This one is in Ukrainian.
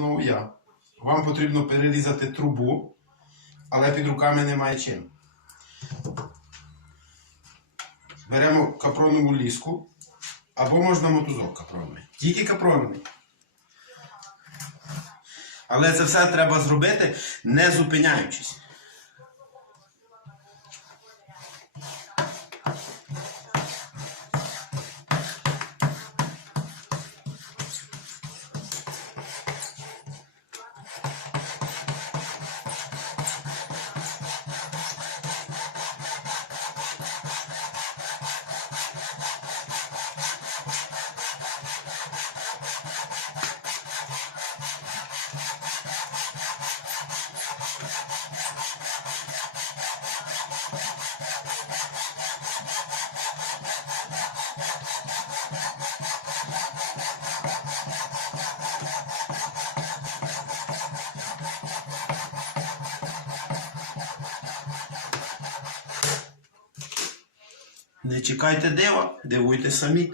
знову я. Вам потрібно перерізати трубу, але під руками немає чим. Беремо капронову ліску або можна мотузок капроновий. Тільки капроновий. Але це все треба зробити, не зупиняючись. Не чекайте дива, дивуйте самі.